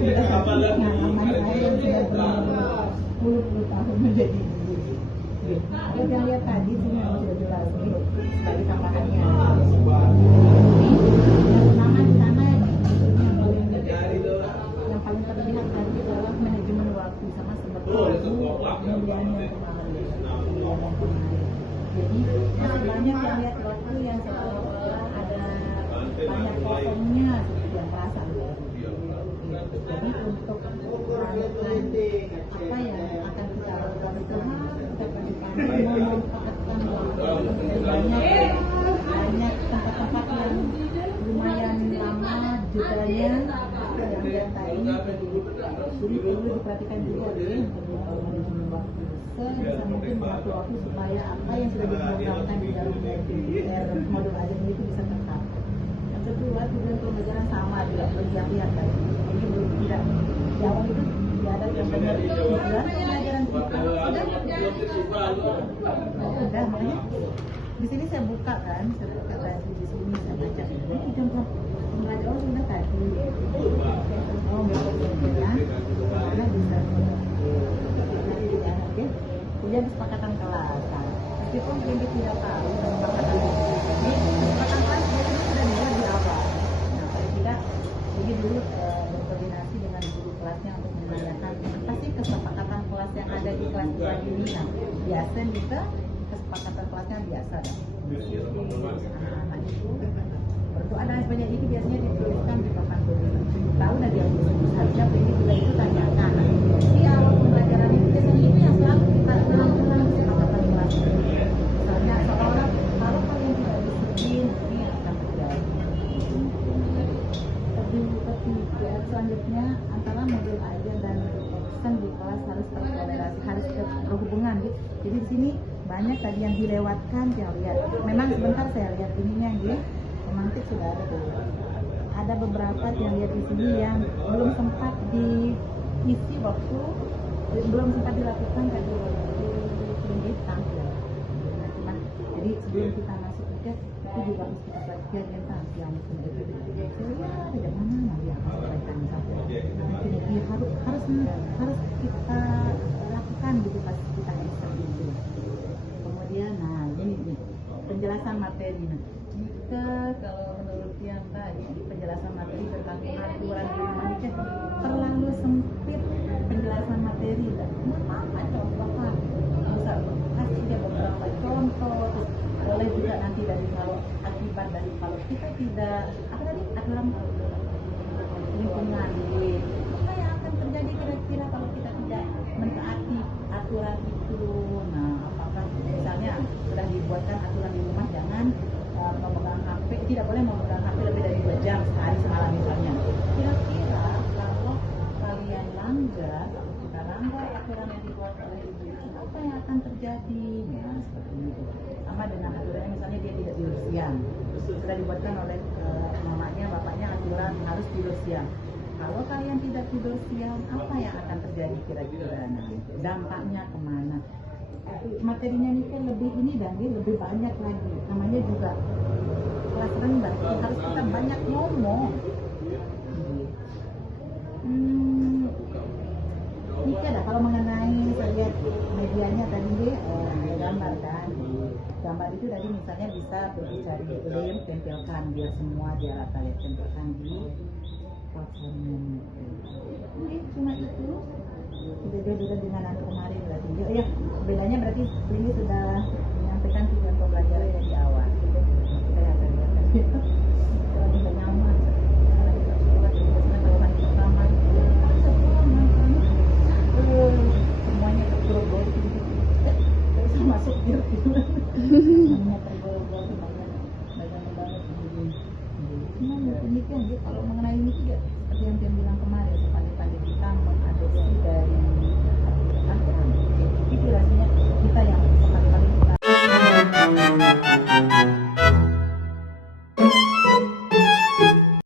beda pengalaman saya yang sudah berpuluh-puluh tahun menjadi guru. Ada yang lihat tadi sini yang sudah jelas nih sebagai tambahannya. Pertama di sana yang paling terlihat tadi adalah manajemen waktu sama seperti kemudian yang kemarin. Jadi masih banyak yang lihat waktu yang seolah ada banyak kosongnya seperti yang terasa. Jadi untuk melakukan apa yang akan kita lakukan itu kita perlukan memanfaatkan banyak tempat-tempat yang lumayan lama jutanya yang tadi jadi perlu diperhatikan juga untuk manajemen waktu sebisa mungkin mengatur waktu supaya apa yang sudah diprogramkan di dalam modul ajar itu bisa tetap. Yang kedua tujuan pembelajaran sama tidak berlihat-lihat kan. Ini belum tidak di awal itu tidak ada yang benar tujuan pembelajaran kita sudah makanya di sini saya buka kan saya buka tadi di sini saya baca ini tujuan pembelajaran sudah tadi mana bisa kemudian kesepakatan kelas meskipun kita tidak tahu kesepakatan kelas biasanya sudah mulai di awal. Nah kalau tidak jadi dulu berkoordinasi dengan guru kelasnya untuk menanyakan apa sih kesepakatan kelas yang ada di kelas ini. Nah biasa kita kesepakatan kelasnya biasa dah anak itu berdoa dan sebagainya itu biasanya dituliskan di papan tulis tahu nah dia harusnya ini juga itu tanyakan di awal pembelajaran itu biasanya itu yang selalu kita ulang-ulang kesepakatan kelas misalnya seolah kalau kalian tidak disiplin ini akan terjadi. Ketiga selanjutnya antara modul ajar dan action di kelas harus terkolerasi harus berhubungan gitu. Jadi di sini banyak tadi yang dilewatkan saya lihat memang sebentar saya lihat ininya gitu romantis sudah ada tuh. Ada beberapa yang lihat di sini yang belum sempat diisi waktu belum sempat dilakukan tadi waktu klinik tampil. Nah, jadi sebelum kita masuk ke itu juga harus kita pelajari tentang yang sebenarnya tidak mana yang harus kita lakukan gitu pas kita exam itu. Kemudian nah ini nih penjelasan materi nih. Jika kalau menurut yang tadi penjelasan materi tentang aturan di Indonesia terlalu sempit penjelasan materi dan apa contohnya bisa kasih dia beberapa contoh terus boleh juga nanti dari kalau akibat dari kalau kita tidak apa tadi aturan lingkungan apa yang akan terjadi kira-kira kalau kita tidak mentaati aturan itu. Nah apakah misalnya sudah dibuatkan aturan di rumah jangan memegang HP, tidak boleh memegang HP lebih dari 2 jam sehari semalam misalnya. Kira-kira kalau kalian langgar, kita langgar aturan yang dibuat oleh ibu apa yang akan terjadi? Nah seperti itu. Sama dengan aturannya misalnya dia tidak tidur siang, sudah dibuatkan oleh mamanya, bapaknya aturan harus tidur siang. Kalau kalian tidak tidur siang, apa yang akan terjadi kira-kira? Nah, dampaknya kemana? Materinya ini kan lebih ini dan lebih banyak lagi. Namanya juga kelas rendah, harus kita banyak ngomong. Ini ada kalau mengenai saya lihat medianya tadi gambar kan. Gambar itu tadi misalnya bisa berbicara di lem, tempelkan biar semua dia kalian tempelkan di platformnya. Ini cuma itu. Beda dengan yang kemarin berarti ya bedanya berarti ini sudah menyampaikan tujuan pembelajaran yang di awal saya akan lihat kalau tidak nyaman semuanya tergolong terus masuk gitu semuanya tergolong banyak ini kan kalau mengenai ini juga seperti yang dia bilang kemarin pandai-pandai kita mengadopsi